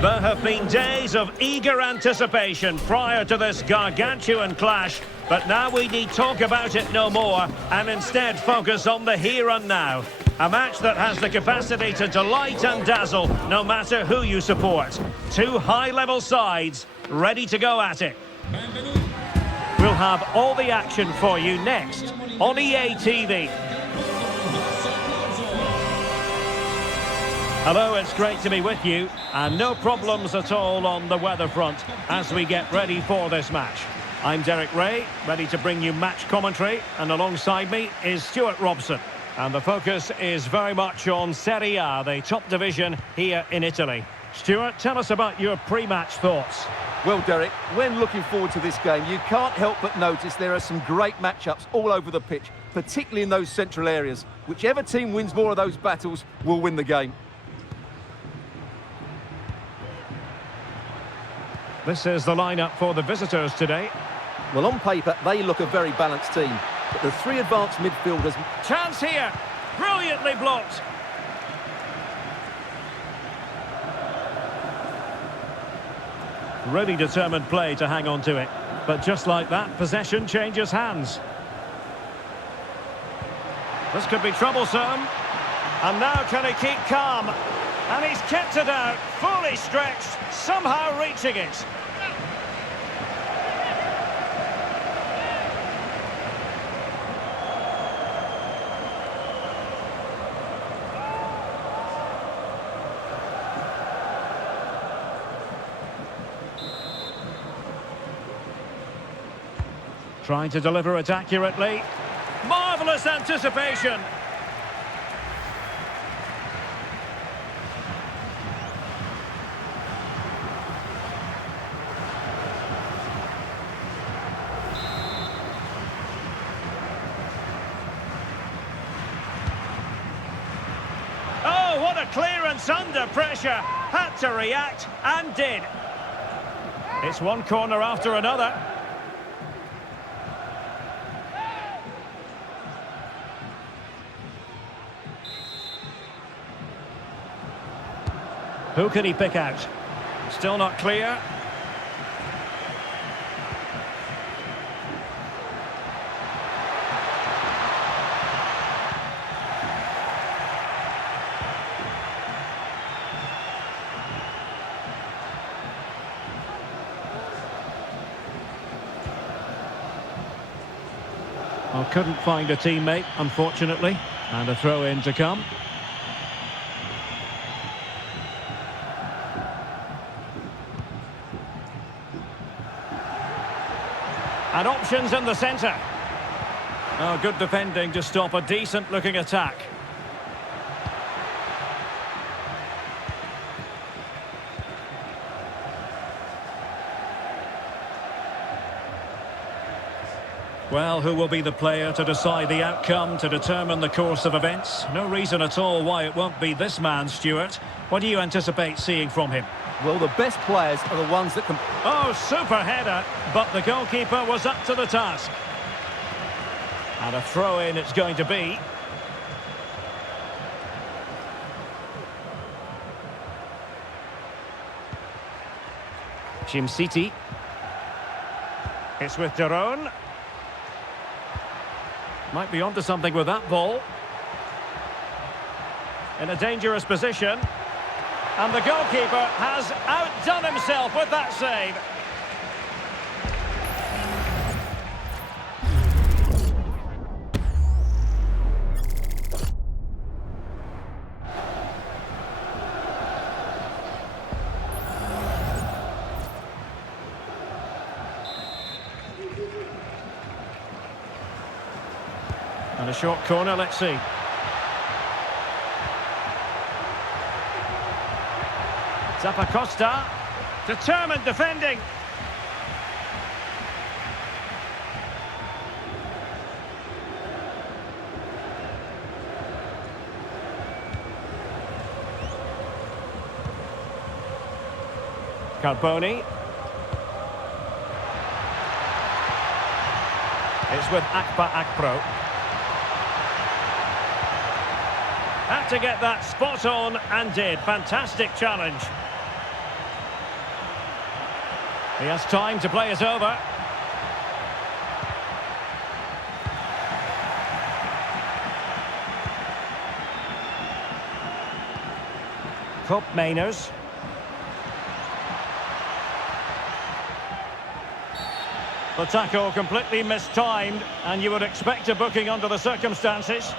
There have been days of eager anticipation prior to this gargantuan clash, but now we need talk about it no more and instead focus on the here and now. A match that has the capacity to delight and dazzle no matter who you support. Two high-level sides ready to go at it. We'll have all the action for you next on EA TV. Hello, it's great to be with you, and no problems at all on the weather front as we get ready for this match. I'm Derek Ray, ready to bring you match commentary, and alongside me is Stuart Robson. And the focus is very much on Serie A, the top division here in Italy. Stuart, tell us about your pre-match thoughts. Well, Derek, when looking forward to this game, you can't help but notice there are some great matchups all over the pitch, particularly in those central areas. Whichever team wins more of those battles will win the game. This is the lineup for the visitors today. Well, on paper, they look a very balanced team. But the three advanced midfielders... Chance here! Brilliantly blocked! Really determined play to hang on to it. But just like that, possession changes hands. This could be troublesome. And now can he keep calm? And he's kept it out, fully stretched, somehow reaching it. Trying to deliver it accurately. Marvellous anticipation. Oh, what a clearance under pressure. Had to react and did. It's one corner after another. Who can he pick out? Still not clear. Well, couldn't find a teammate, unfortunately, and a throw-in to come. And options in the centre. Oh, good defending to stop a decent-looking attack. Well, who will be the player to decide the outcome, to determine the course of events? No reason at all why it won't be this man, Stuart. What do you anticipate seeing from him? Well, the best players are the ones that can... Oh, super header, but the goalkeeper was up to the task. And a throw-in it's going to be. City. It's with Daron. Might be onto something with that ball. In a dangerous position. And the goalkeeper has outdone himself with that save. And a short corner, let's see. Zappacosta, determined defending. Carboni. It's with Akpro. Had to get that spot on and did. Fantastic challenge. He has time to play it over. Cup Mainers. The tackle completely mistimed, and you would expect a booking under the circumstances.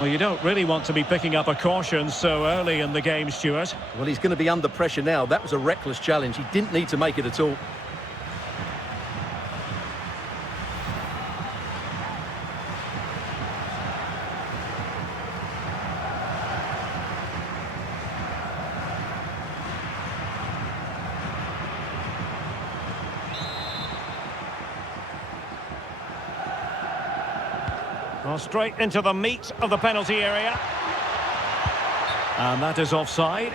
Well, you don't really want to be picking up a caution so early in the game, Stuart. Well, he's going to be under pressure now. That was a reckless challenge. He didn't need to make it at all. Well, straight into the meat of the penalty area. And that is offside.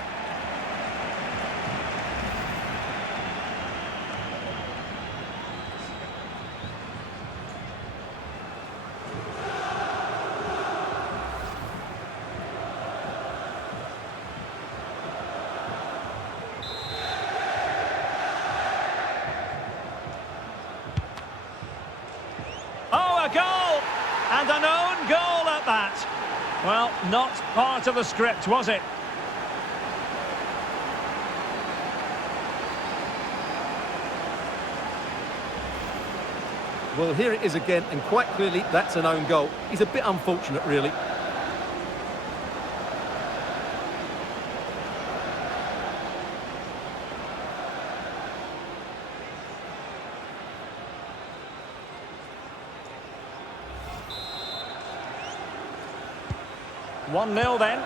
Oh, a goal! And an own goal at that. Well, not part of the script, was it? Well, here it is again, and quite clearly that's an own goal. He's a bit unfortunate, really. One 0 then.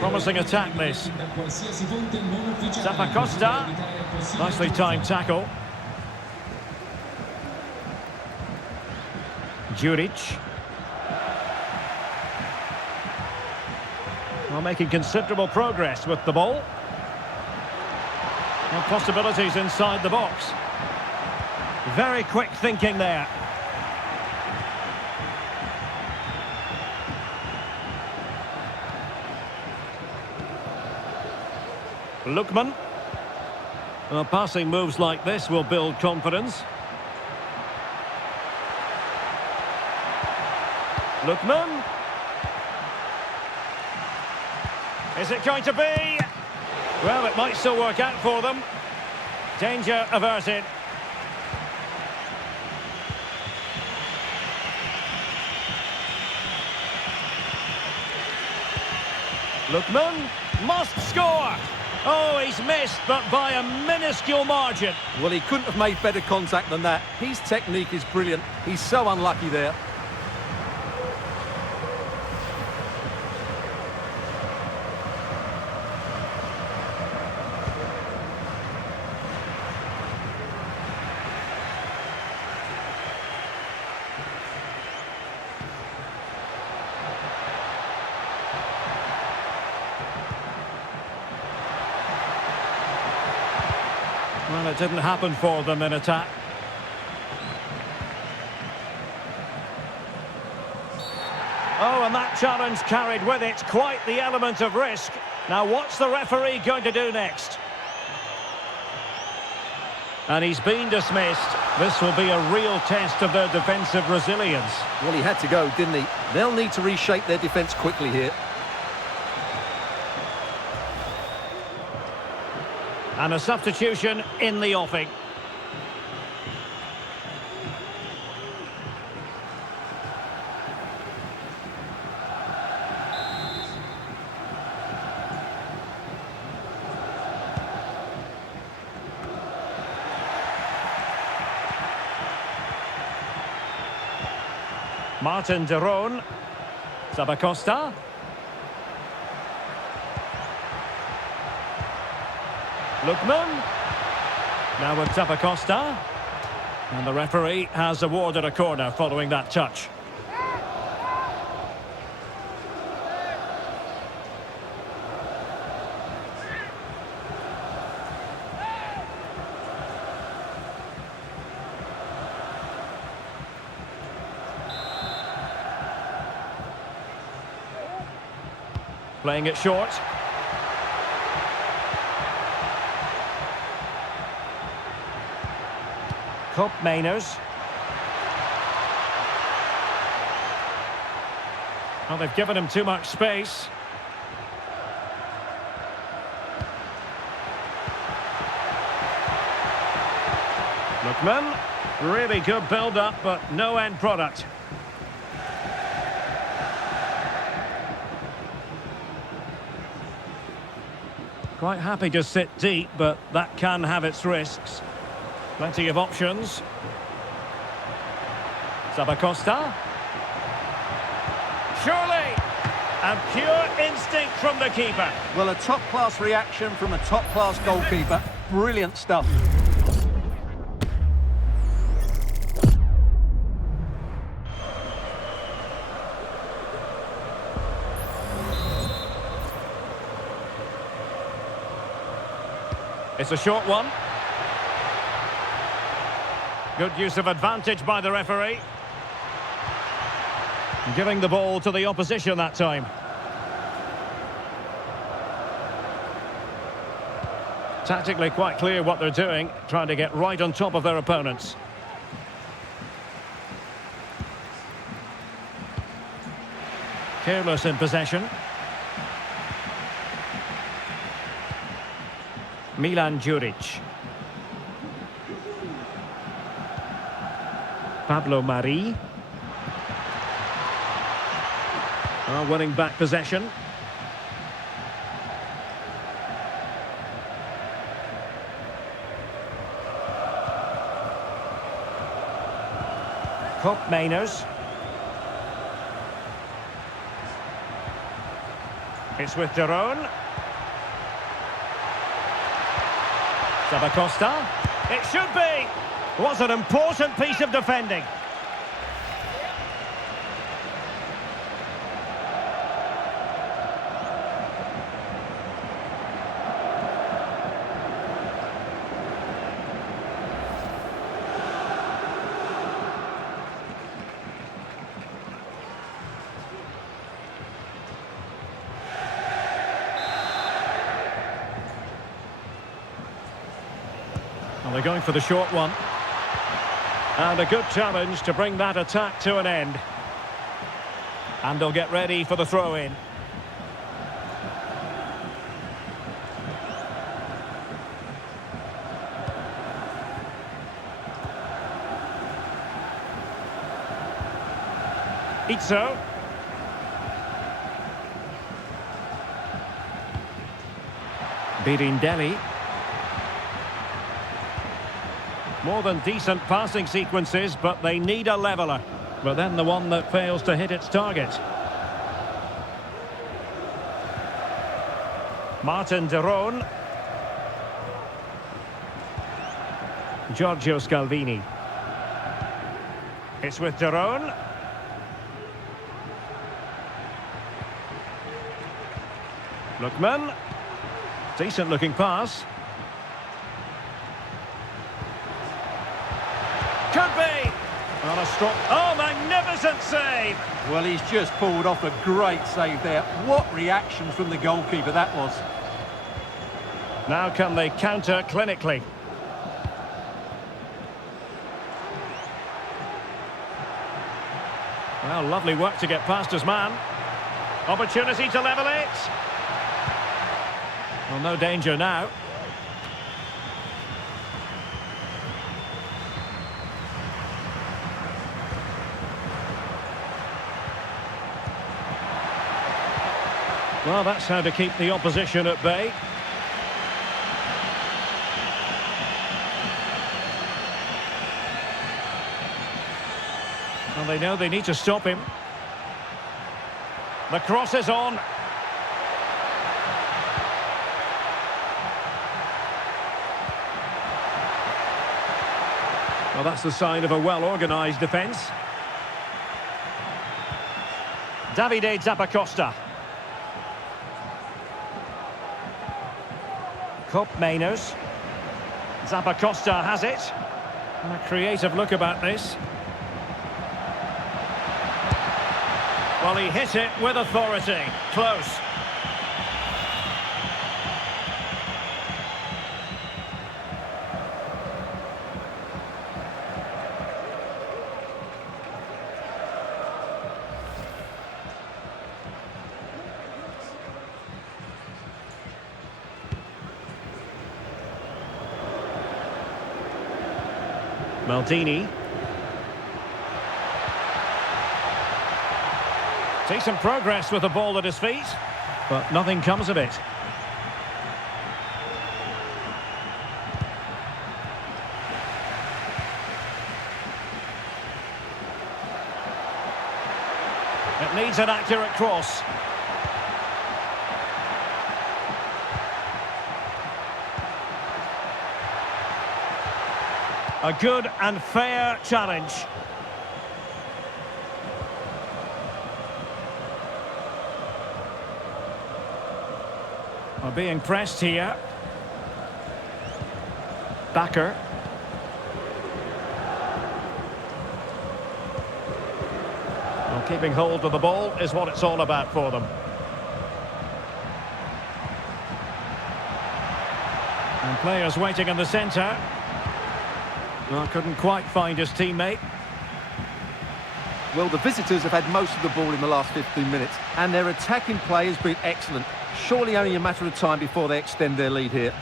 Promising attack, this. Zappacosta. Nicely timed tackle. Juric. Well, making considerable progress with the ball. And possibilities inside the box. Very quick thinking there. Lookman. Well, passing moves like this will build confidence. Lookman. Is it going to be? Well, it might still work out for them. Danger averted. Lookman must score. Oh, he's missed, but by a minuscule margin. Well, he couldn't have made better contact than that. His technique is brilliant. He's so unlucky there. Well, it didn't happen for them in attack. Oh, and that challenge carried with it quite the element of risk. Now, what's the referee going to do next? And he's been dismissed. This will be a real test of their defensive resilience. Well, he had to go, didn't he? They'll need to reshape their defence quickly here. And a substitution in the offing. Martin de Roon. Zappacosta. Lookman. Now with Zappacosta. And the referee has awarded a corner following that touch. Playing it short. Cup Mainers. Well, they've given him too much space. Lookman. Really good build-up, but no end product. Quite happy to sit deep, but that can have its risks. Plenty of options. Zappacosta. Surely! And pure instinct from the keeper. Well, a top-class reaction from a top-class goalkeeper. Brilliant stuff. It's a short one. Good use of advantage by the referee. Giving the ball to the opposition that time. Tactically quite clear what they're doing, trying to get right on top of their opponents. Careless in possession. Milan Djuric. Pablo Mari. Winning back possession. Cup Mainers. It's with Daron. Zappacosta. It should be. Was an important piece of defending. Well, they're going for the short one. And a good challenge to bring that attack to an end. And they'll get ready for the throw-in. Izzo. Birindelli. More than decent passing sequences, but they need a leveller. But then the one that fails to hit its target. Martin Daron. Giorgio Scalvini. It's with Daron. Lookman. Decent looking pass. Could be! On a strong... Oh, magnificent save! Well, he's just pulled off a great save there. What reaction from the goalkeeper that was. Now can they counter clinically? Well, lovely work to get past his man. Opportunity to level it. Well, no danger now. Well, that's how to keep the opposition at bay. Well, they know they need to stop him. The cross is on. Well, that's the sign of a well-organised defence. Davide Zappacosta. Cup Mainers. Zappacosta has it. And a creative look about this. Well, he hit it with authority. Close. Maldini. Decent progress with the ball at his feet, but nothing comes of it. It needs an accurate cross. A good and fair challenge. Are being pressed here. Backer. Well, keeping hold of the ball is what it's all about for them. And players waiting in the centre. Well, couldn't quite find his teammate. Well, the visitors have had most of the ball in the last 15 minutes, and their attacking play has been excellent. Surely only a matter of time before they extend their lead here.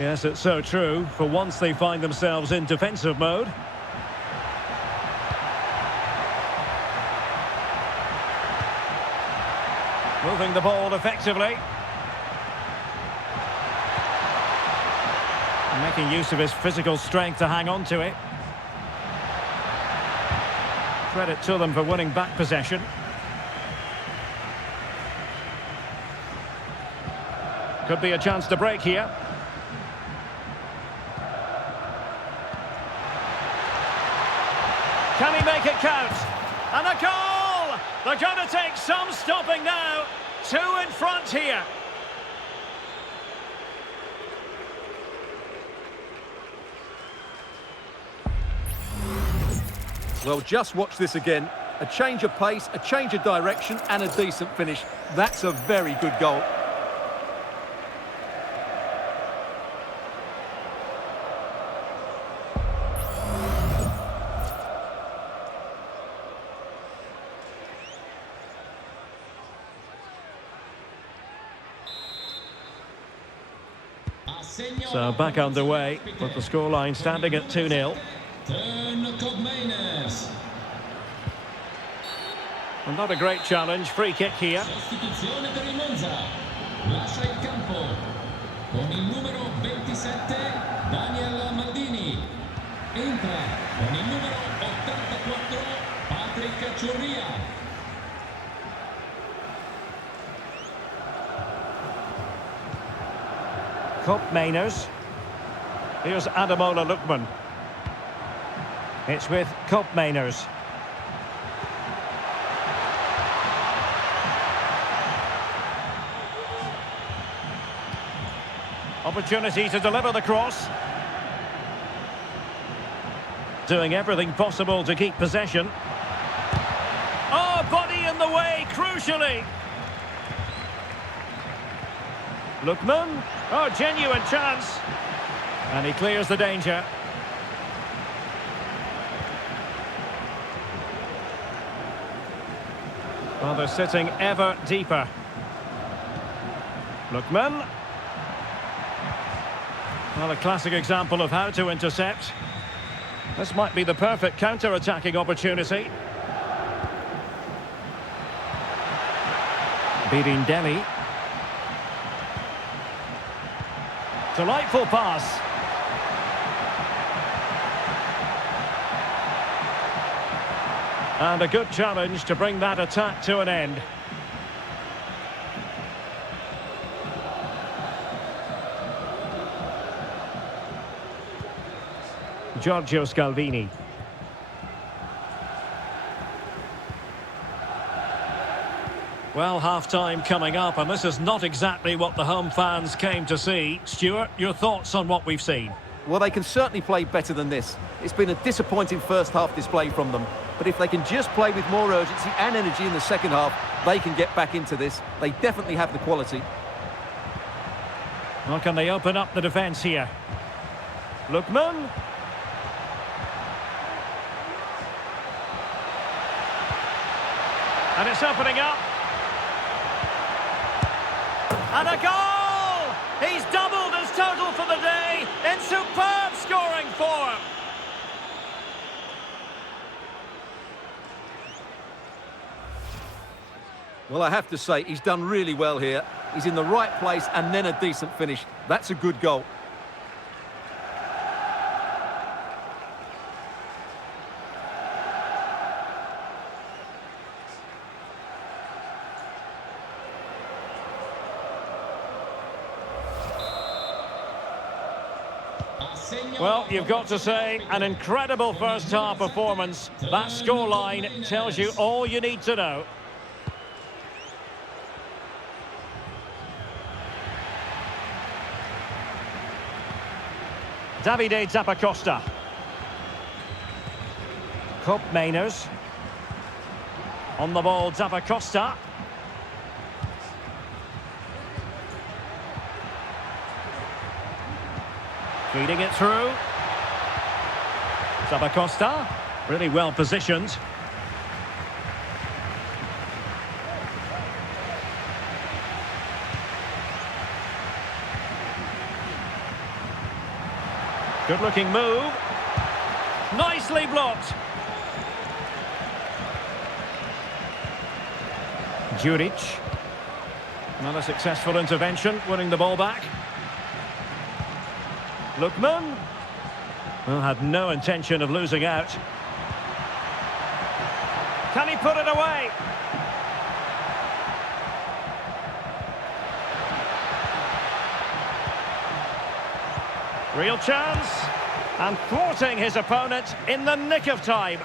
Yes, it's so true. For once they find themselves in defensive mode. Moving the ball effectively. Making use of his physical strength to hang on to it. Credit to them for winning back possession. Could be a chance to break here. Can he make it count? And a goal! They're going to take some stopping now. 2 in front here. Well, just watch this again. A change of pace, a change of direction, and a decent finish. That's a very good goal. So back underway with the scoreline standing at 2-0. Well, not a great challenge. Free kick here. Sostituzione per il Monza. Lascia il campo con il numero 27 Daniel Maldini. Entra con il numero 84 Patrick Ciurria. Koopmeiners. Here's Ademola Lookman. It's with Koopmeiners. Opportunity to deliver the cross. Doing everything possible to keep possession. Oh, body in the way, crucially. Lookman. Oh, genuine chance. And he clears the danger. Well, they're sitting ever deeper. Lookman. Well, a classic example of how to intercept. This might be the perfect counter-attacking opportunity. Birindelli. Delightful pass. And a good challenge to bring that attack to an end. Giorgio Scalvini. Well, half-time coming up, and this is not exactly what the home fans came to see. Stuart, your thoughts on what we've seen? Well, they can certainly play better than this. It's been a disappointing first half display from them. But if they can just play with more urgency and energy in the second half, they can get back into this. They definitely have the quality. Well, can they open up the defence here? Lookman. And it's opening up. And a goal! He's doubled his total for the day in superb scoring form. Well, I have to say, he's done really well here. He's in the right place and then a decent finish. That's a good goal. Well, you've got to say, an incredible first-half performance. That scoreline tells you all you need to know. Davide Zappacosta. Cup Mainers. On the ball, Zappacosta. Feeding it through. Zappacosta, really well positioned. Good looking move. Nicely blocked. Juric. Another successful intervention, winning the ball back. Lookman. Well, had no intention of losing out. Can he put it away? Real chance. And thwarting his opponent in the nick of time.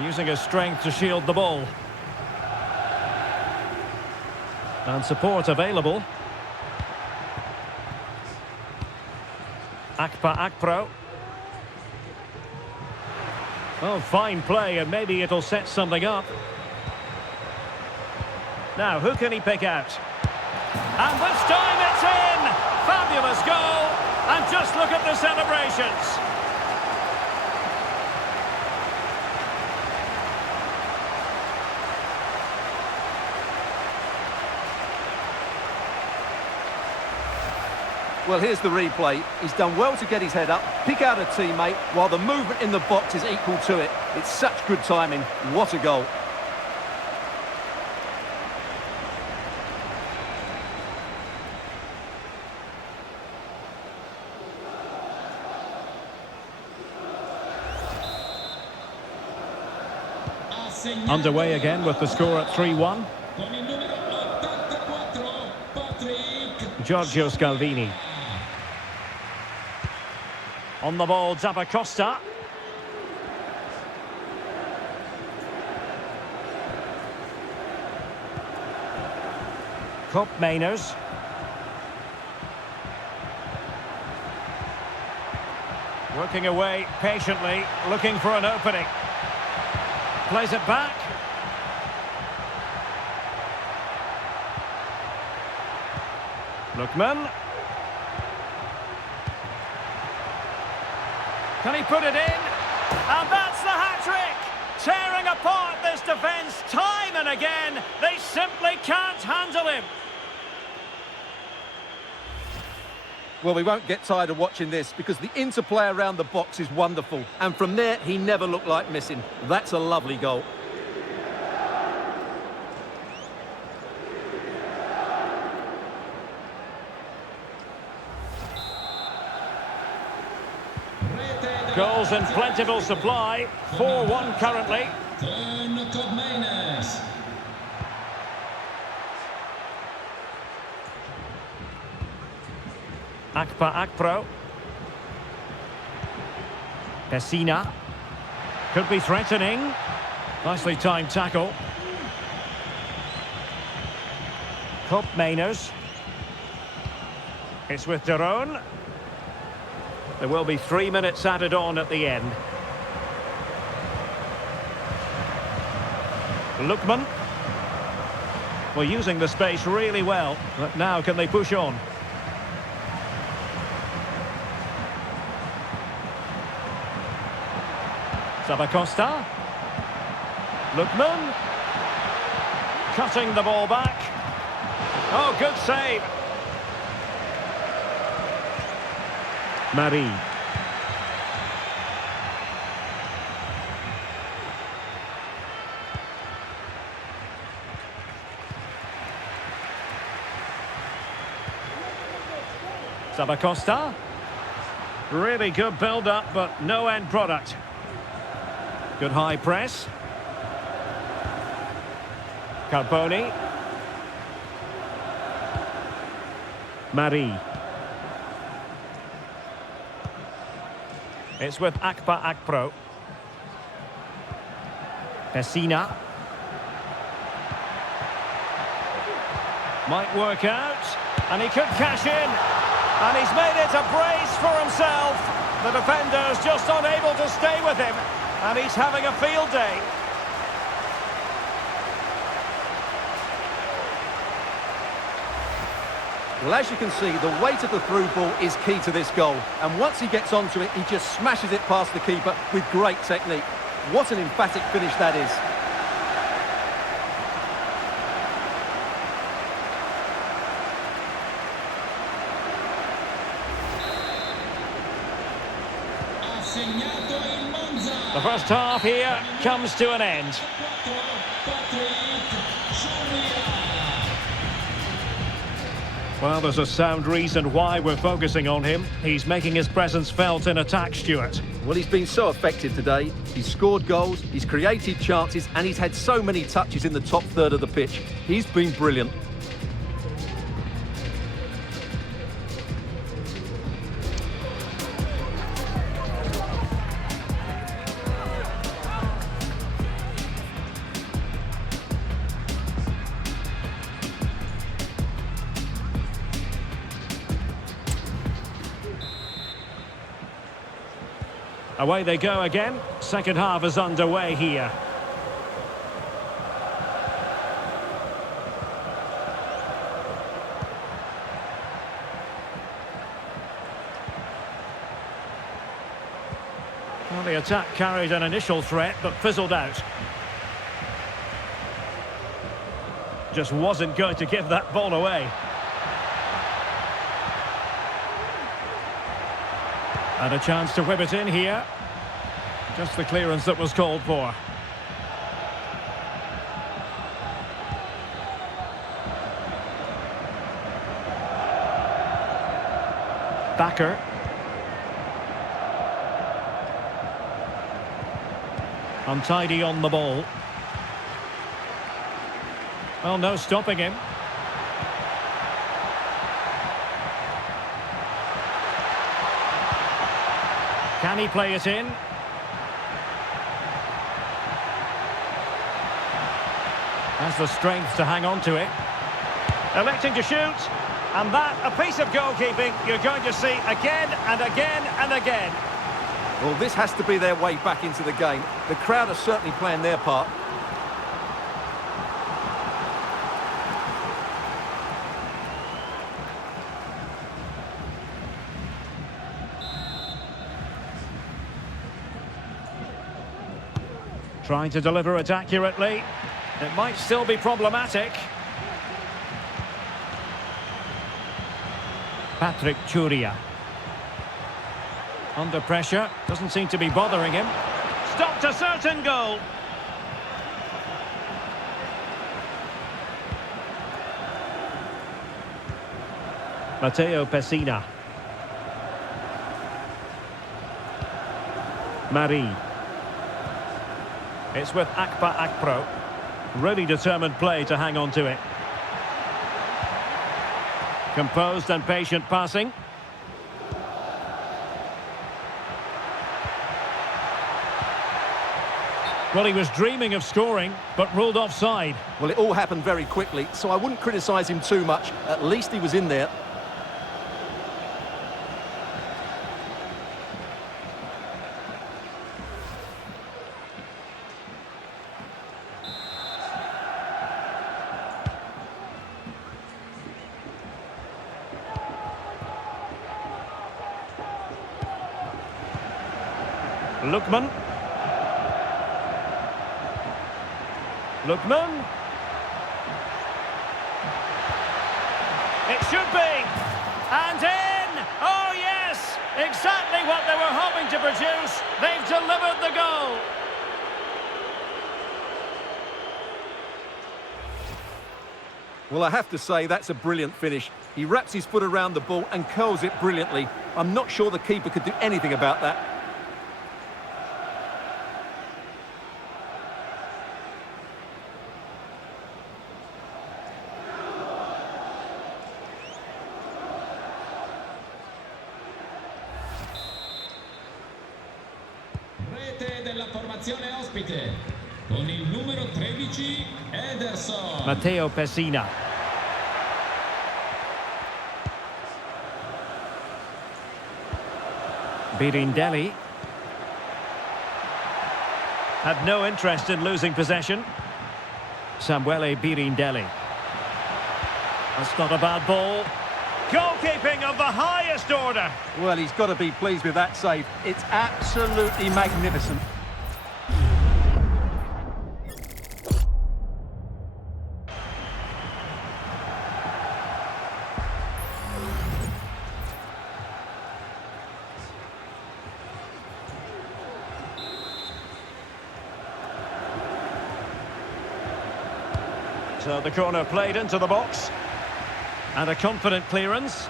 Using his strength to shield the ball. And support available. Akpro. Oh, fine play, and maybe it'll set something up. Now, who can he pick out? And this time it's in! Fabulous goal! And just look at the celebrations! Well, here's the replay. He's done well to get his head up, pick out a teammate, while the movement in the box is equal to it. It's such good timing. What a goal. Underway again with the score at 3-1. Giorgio Scalvini. On the ball, Zappacosta. Cup Mainers. Working away patiently, looking for an opening. Plays it back. Lookman. Can he put it in? And that's the hat-trick! Tearing apart this defence time and again. They simply can't handle him. Well, we won't get tired of watching this because the interplay around the box is wonderful. And from there, he never looked like missing. That's a lovely goal. Goals in plentiful supply. 4-1 currently. Akpro. Pessina. Could be threatening. Nicely timed tackle. Cup Mainers. It's with Daron. There will be 3 minutes added on at the end. Lookman. Well, using the space really well. But now can they push on? Zappacosta. Lookman. Cutting the ball back. Oh, good save. Marie. Costa. Really good build-up, but no end product. Good high press. Carboni. Marie. It's with Akpro. Pessina. Might work out. And he could cash in. And he's made it a brace for himself. The defender's just unable to stay with him. And he's having a field day. Well, as you can see, the weight of the through ball is key to this goal. And once he gets onto it, he just smashes it past the keeper with great technique. What an emphatic finish that is. Ha segnato il Monza. The first half here comes to an end. 4-4 Well, there's a sound reason why we're focusing on him. He's making his presence felt in attack, Stuart. Well, he's been so effective today. He's scored goals, he's created chances, and he's had so many touches in the top third of the pitch. He's been brilliant. Away they go again. Second half is underway here. Well, the attack carried an initial threat, but fizzled out. Just wasn't going to give that ball away. And a chance to whip it in here. Just the clearance that was called for. Backer. Untidy on the ball. Well, no stopping him. Can he play it in? Has the strength to hang on to it. Electing to shoot. And that, a piece of goalkeeping you're going to see again and again and again. Well, this has to be their way back into the game. The crowd are certainly playing their part. Trying to deliver it accurately. It might still be problematic. Patrick Churia. Under pressure. Doesn't seem to be bothering him. Stopped a certain goal. Matteo Pessina. Marie. It's with Akpro. Really determined play to hang on to it. Composed and patient passing. Well, he was dreaming of scoring, but ruled offside. Well, it all happened very quickly, so I wouldn't criticise him too much. At least he was in there. Lookman. It should be. And in! Oh, yes! Exactly what they were hoping to produce. They've delivered the goal. Well, I have to say, that's a brilliant finish. He wraps his foot around the ball and curls it brilliantly. I'm not sure the keeper could do anything about that. Rete della formazione ospite con il numero 13 Ederson. Matteo Pessina. Birindelli. Had no interest in losing possession. Samuele Birindelli. That's not a bad ball. Goalkeeping of the highest order. Well, he's got to be pleased with that save. It's absolutely magnificent. So the corner played into the box. And a confident clearance.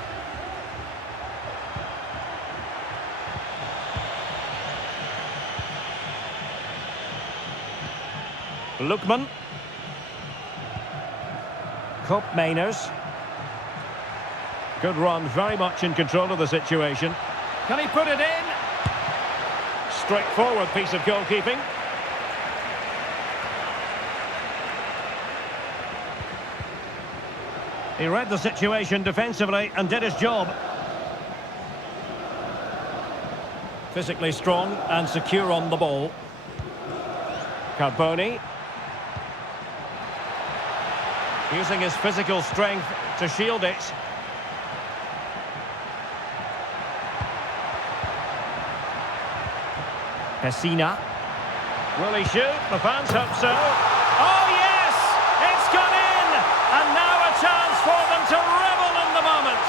Lookman. Koopmeiners. Good run, very much in control of the situation. Can he put it in? Straightforward piece of goalkeeping. He read the situation defensively and did his job. Physically strong and secure on the ball. Carboni. Using his physical strength to shield it. Pessina. Will he shoot? The fans hope so. Oh yes! It's gone in! And now a chance for them to revel in the moment.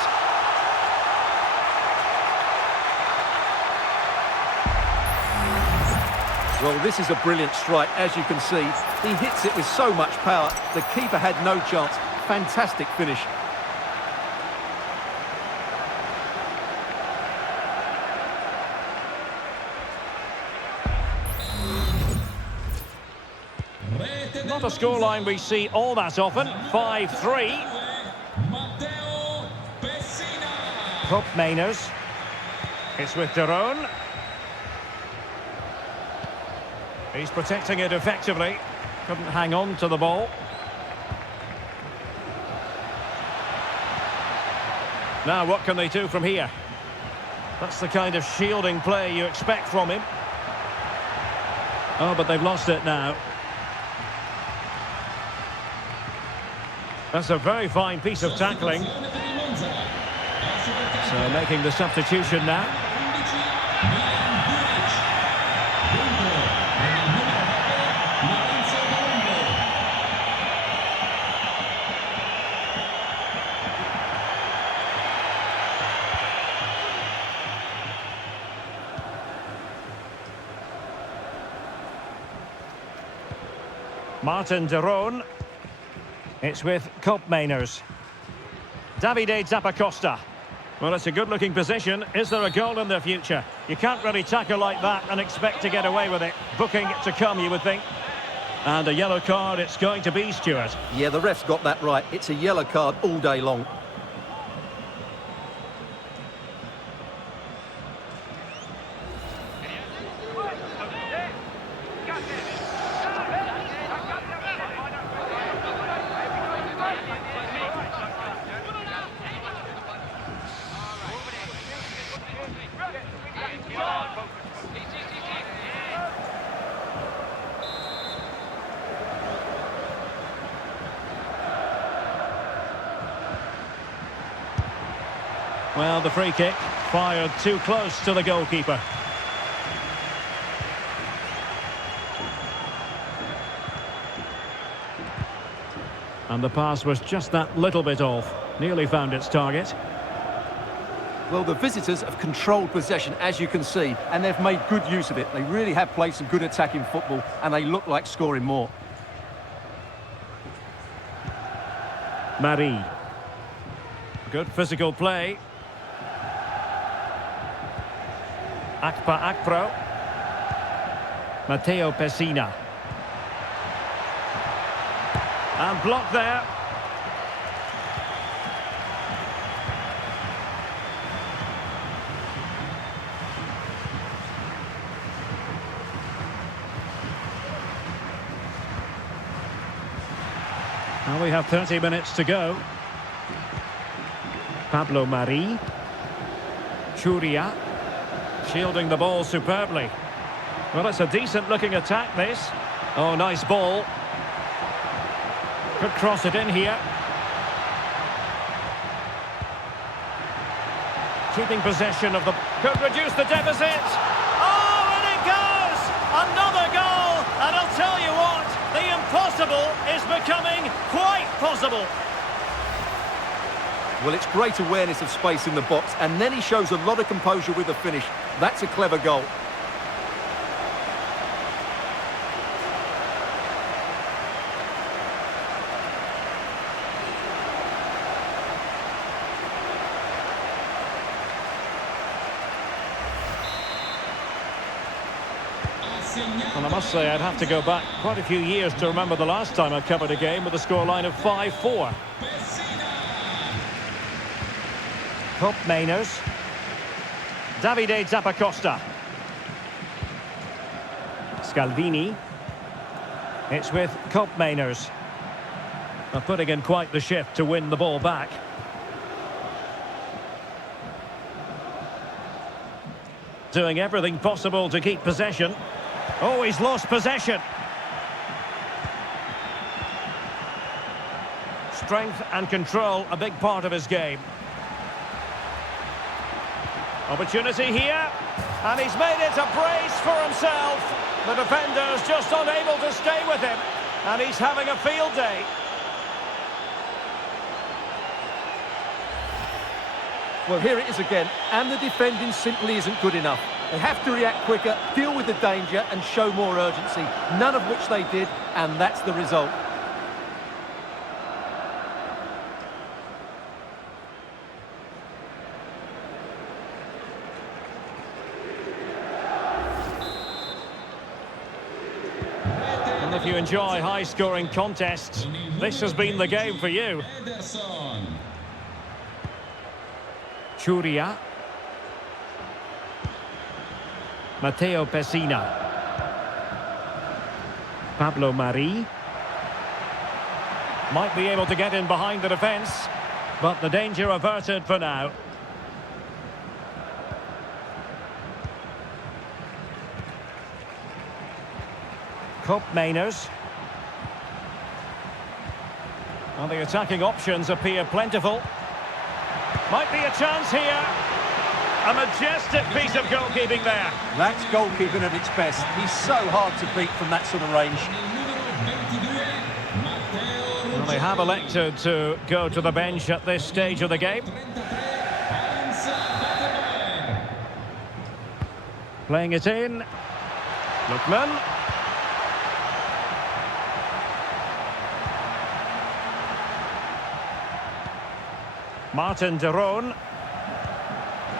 Well, this is a brilliant strike, as you can see. He hits it with so much power. The keeper had no chance. Fantastic finish. Not a scoreline we see all that often. 5-3. Matteo Pessina. Koopmeiners. It's with Daron. He's protecting it effectively. Couldn't hang on to the ball. Now what can they do from here? That's the kind of shielding play you expect from him. Oh, but they've lost it now. That's a very fine piece of tackling. So making the substitution now. Martin Daron. It's with Koopmeiners. Davide Zappacosta. Well, it's a good-looking position. Is there a goal in the future? You can't really tackle like that and expect to get away with it. Booking to come, you would think. And a yellow card it's going to be, Stuart. Yeah, the ref's got that right. It's a yellow card all day long. Well, the free kick fired too close to the goalkeeper. And the pass was just that little bit off. Nearly found its target. Well, the visitors have controlled possession, as you can see, and they've made good use of it. They really have played some good attacking football, and they look like scoring more. Marie. Good physical play. Akpa Akpro. Matteo Pessina. And blocked there. Now we have 30 minutes to go. Pablo Mari. Churia. Shielding the ball superbly. Well, it's a decent-looking attack, this. Oh, nice ball. Could cross it in here. Keeping possession of the... Could reduce the deficit. Oh, and it goes! Another goal! And I'll tell you what, the impossible is becoming quite possible. Well, it's great awareness of space in the box, and then he shows a lot of composure with the finish. That's a clever goal. Well, I must say, I'd have to go back quite a few years to remember the last time I covered a game with a scoreline of 5-4. Cop Mainers. Davide Zappacosta. Scalvini. It's with Cop Mainers. They're putting in quite the shift to win the ball back. Doing everything possible to keep possession. Oh, he's lost possession. Strength and control, a big part of his game. Opportunity here, and he's made it a brace for himself. The defender's just unable to stay with him, and he's having a field day. Well, here it is again, and the defending simply isn't good enough. They have to react quicker, deal with the danger, and show more urgency, none of which they did, and that's the result. And if you enjoy high-scoring contests, this has been the game for you. Churia. Matteo Pessina. Pablo Mari. Might be able to get in behind the defence, but the danger averted for now. Cop Mainers. Well, the attacking options appear plentiful. Might be a chance here. A majestic piece of goalkeeping there. That's goalkeeping at its best. He's so hard to beat from that sort of range. Well, they have elected to go to the bench at this stage of the game. Playing it in. Lookman. Martin de Roon.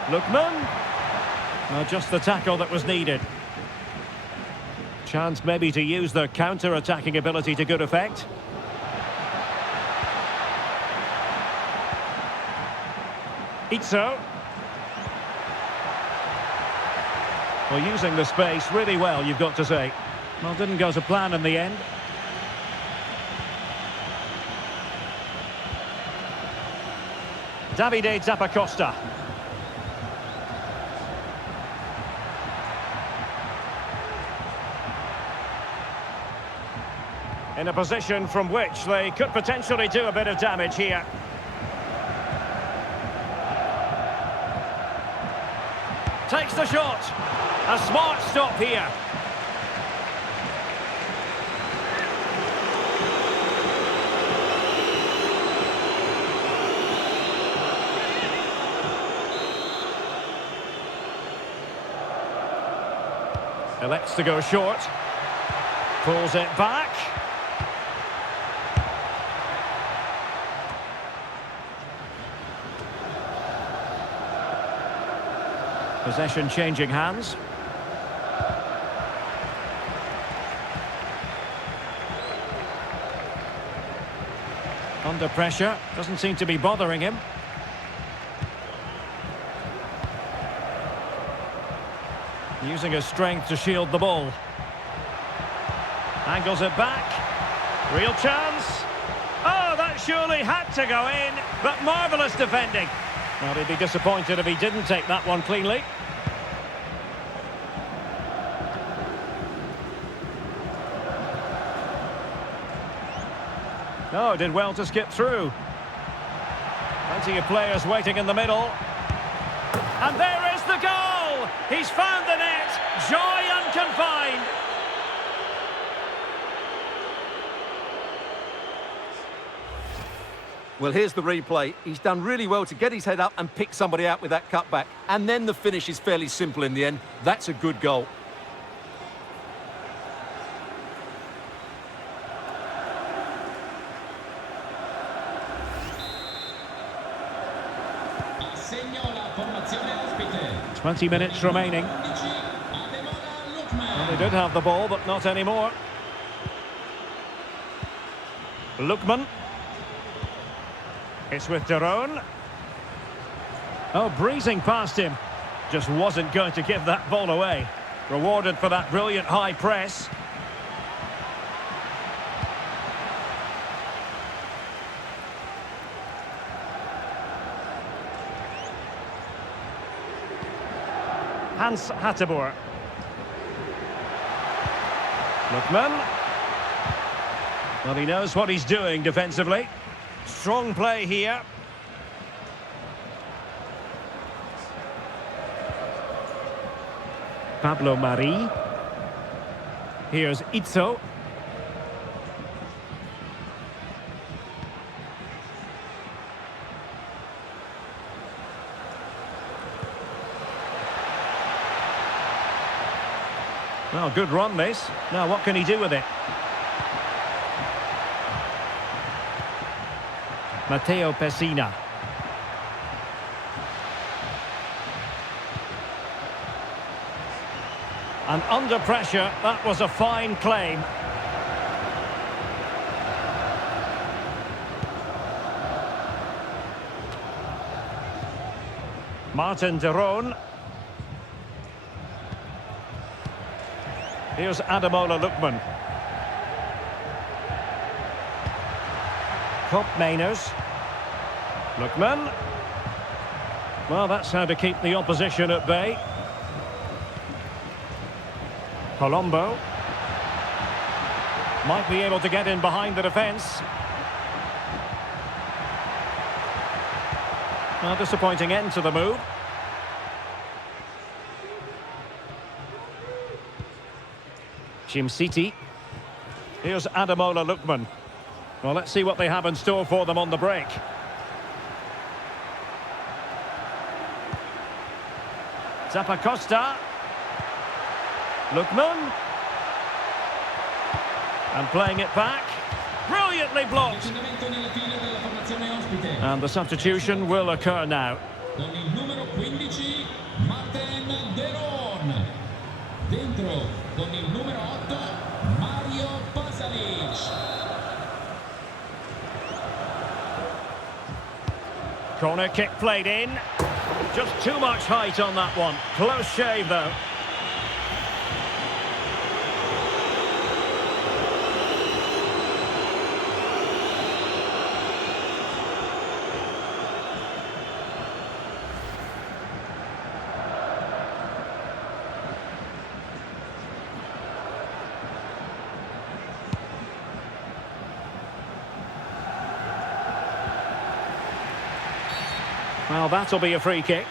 Lookman. Well, just the tackle that was needed. Chance maybe to use their counter-attacking ability to good effect. Itzo. Well, using the space really well, you've got to say. Well, didn't go to plan in the end. Davide Zappacosta. In a position from which they could potentially do a bit of damage here. Takes the shot. A smart stop here. Elects to go short. Pulls it back. Possession changing hands. Under pressure, doesn't seem to be bothering him. Using his strength to shield the ball. Angles it back. Real chance. Oh, that surely had to go in, but marvellous defending. Well, he'd be disappointed if he didn't take that one cleanly. Oh, did well to skip through. Plenty of players waiting in the middle. And there is the goal! He's found the net. Joy unconfined. Well, here's the replay. He's done really well to get his head up and pick somebody out with that cutback. And then the finish is fairly simple in the end. That's a good goal. Assegno la formazione ospite. 20 minutes remaining. Well, they did have the ball, but not anymore. Lookman. It's with Daron. Oh, breezing past him. Just wasn't going to give that ball away. Rewarded for that brilliant high press. Hans Hateboer. Lookman. Well, he knows what he's doing defensively. Strong play here. Pablo Mari. Here's Izzo. Well, good run this. Now what can he do with it? Matteo Pessina. And under pressure, that was a fine claim. Martin Daron. Here's Ademola Lookman. Top Mainers. Lookman. Well, that's how to keep the opposition at bay. Colombo. Might be able to get in behind the defence. Well, disappointing end to the move. Jim City. Here's Ademola Lookman. Well, let's see what they have in store for them on the break. Zappacosta. Lookman. And playing it back. Brilliantly blocked. And the substitution will occur now. Con il numero 15, Martin Deron. Dentro, con il numero 8, Mario Pasalic. Corner kick played in. Just too much height on that one. Close shave, though. Well, that'll be a free kick.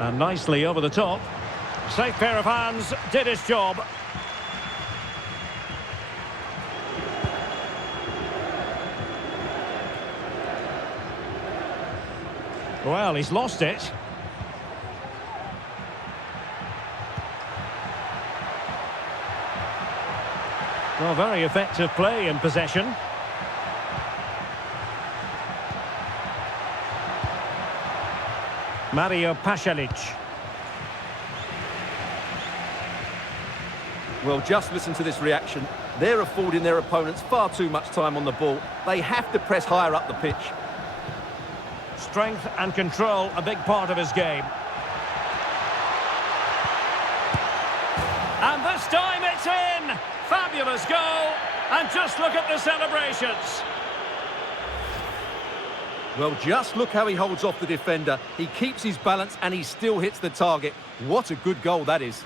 And nicely over the top. Safe pair of hands, did his job. Well, he's lost it. Well, very effective play in possession. Mario Pasalic. Well, just listen to this reaction. They're affording their opponents far too much time on the ball. They have to press higher up the pitch. Strength and control, a big part of his game. And this time it's in! Fabulous goal! And just look at the celebrations. Well, just look how he holds off the defender. He keeps his balance and he still hits the target. What a good goal that is.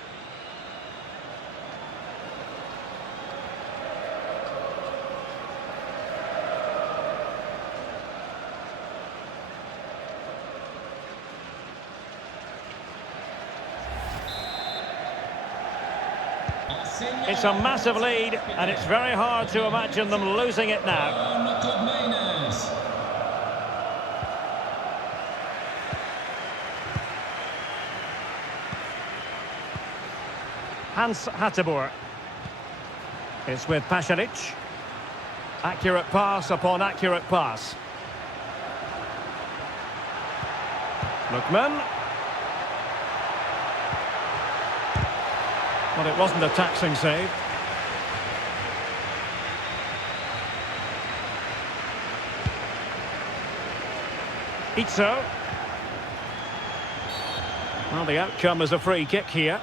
It's a massive lead, and it's very hard to imagine them losing it now. Hans Hateboer. It's with Pasalic. Accurate pass upon accurate pass. Lookman. Well, it wasn't a taxing save. Itzo. Well, the outcome is a free kick here.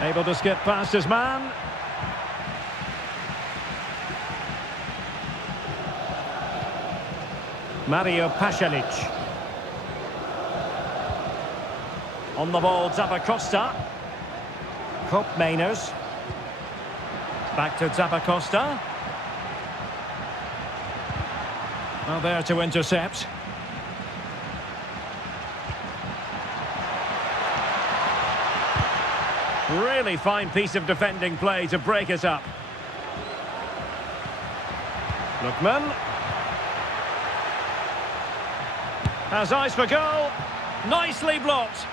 Able to skip past his man. Mario Pasalic. On the ball, Zappacosta. Kopp Mainers. Back to Zappacosta. Well, there to intercept. Really fine piece of defending play to break us up. Lookman. Has eyes for goal. Nicely blocked.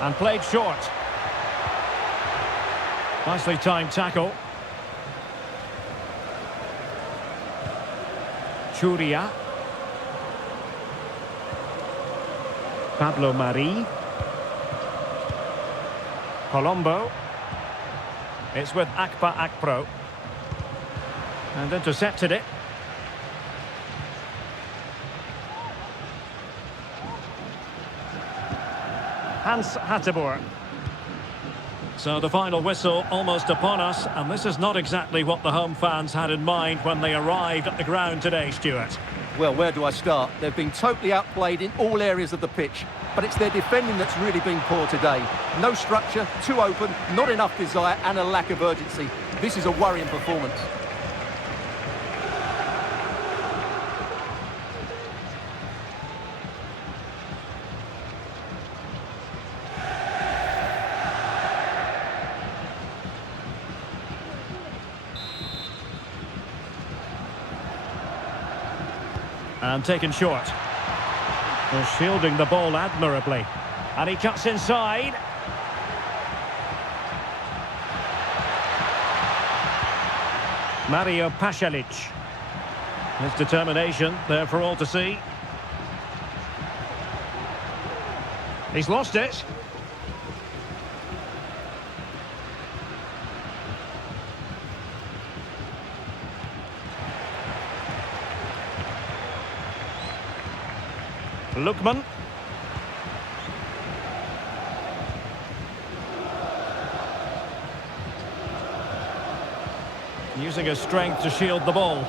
And played short. Nicely timed tackle. Churia. Pablo Mari. Colombo. It's with Akpa Akpro. And intercepted it. Hans Hateboer. So the final whistle almost upon us, and this is not exactly what the home fans had in mind when they arrived at the ground today, Stuart. Well, where do I start? They've been totally outplayed in all areas of the pitch, but it's their defending that's really been poor today. No structure, too open, not enough desire, and a lack of urgency. This is a worrying performance. And taken short. They're shielding the ball admirably. And he cuts inside. Mario Pasalic. His determination there for all to see. He's lost it. Lookman. Using his strength to shield the ball.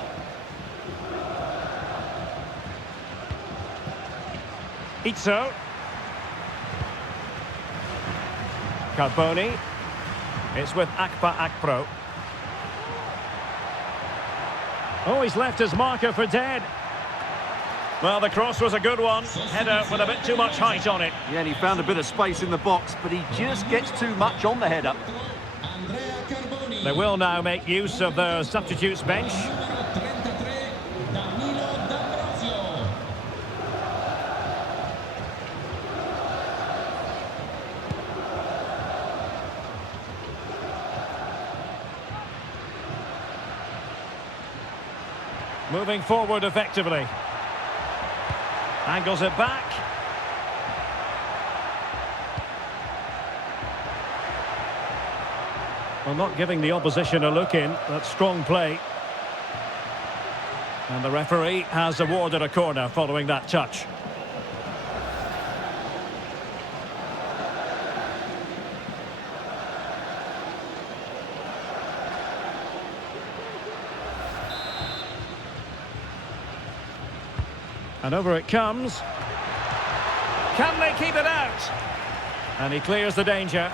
Izzo. Carboni. It's with Akpro. Oh, he's left his marker for dead. Well, the cross was a good one. Header with a bit too much height on it. Yeah, and he found a bit of space in the box, but he just gets too much on the header. They will now make use of their substitutes bench. Moving forward effectively. Angles it back. Well, not giving the opposition a look in. That's strong play. And the referee has awarded a corner following that touch. And over it comes. Can they keep it out? And he clears the danger.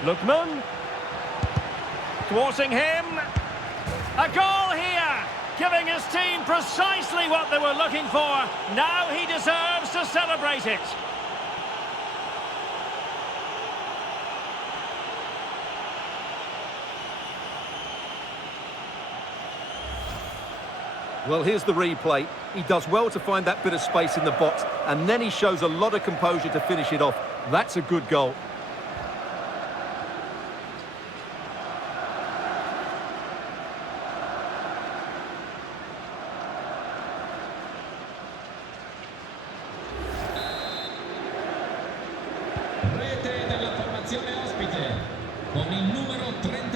Lookman. Thwarting him. A goal here! Giving his team precisely what they were looking for. Now he deserves to celebrate it. Well, here's the replay. He does well to find that bit of space in the box, and then he shows a lot of composure to finish it off. That's a good goal.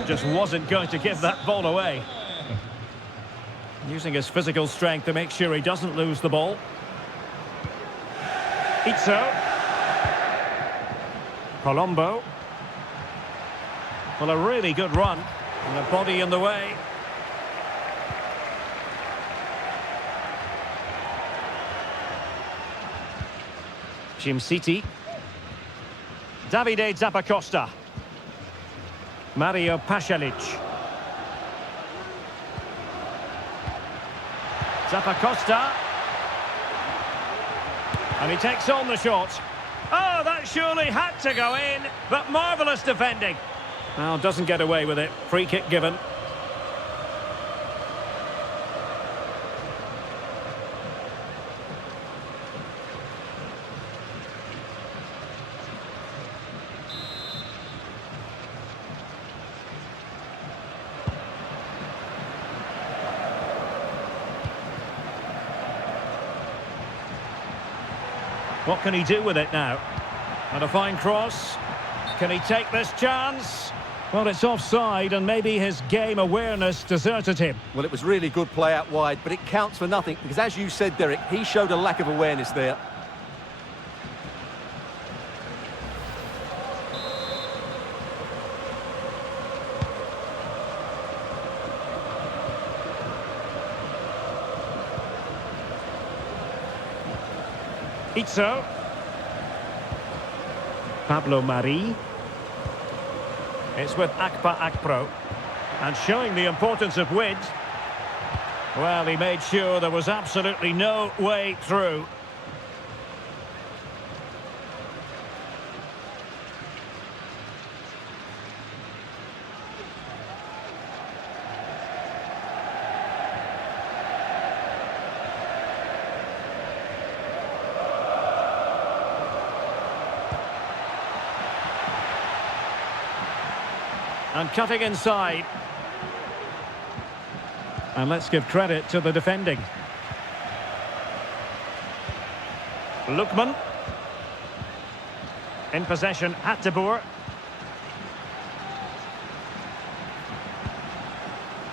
Just wasn't going to give that ball away. Using his physical strength to make sure he doesn't lose the ball. Izzo. Colombo. Well, a really good run. And a body in the way. City. Davide Zappacosta. Mario Pasalic. Zappacosta. And he takes on the shot. Oh, that surely had to go in, but marvellous defending. Well, doesn't get away with it. Free kick given. What can he do with it now? And a fine cross. Can he take this chance? Well, it's offside, and maybe his game awareness deserted him. Well, it was really good play out wide, but it counts for nothing, because as you said, Derek, he showed a lack of awareness there. Izzo. Pablo Mari. It's with Akpro. And showing the importance of width. Well, he made sure there was absolutely no way through. And cutting inside. And let's give credit to the defending. Lookman. In possession, Atteboer.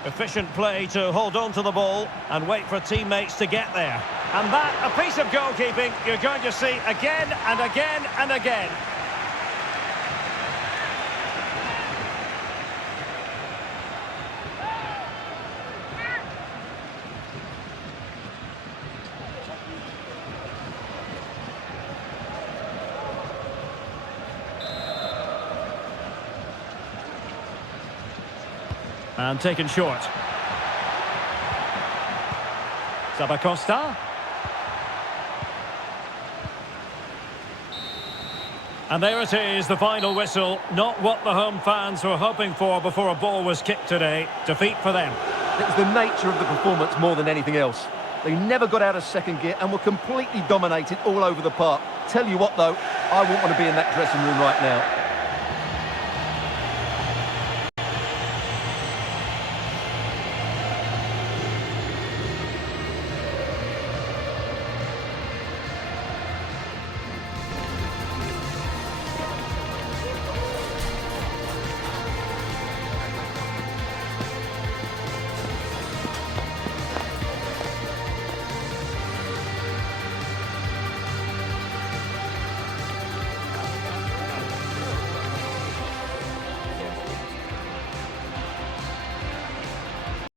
Efficient play to hold on to the ball and wait for teammates to get there. And that, a piece of goalkeeping you're going to see again and again and again. And taken short. Zabacosta. And there it is, the final whistle. Not what the home fans were hoping for before a ball was kicked today. Defeat for them. It was the nature of the performance more than anything else. They never got out of second gear and were completely dominated all over the park. Tell you what, though, I wouldn't want to be in that dressing room right now.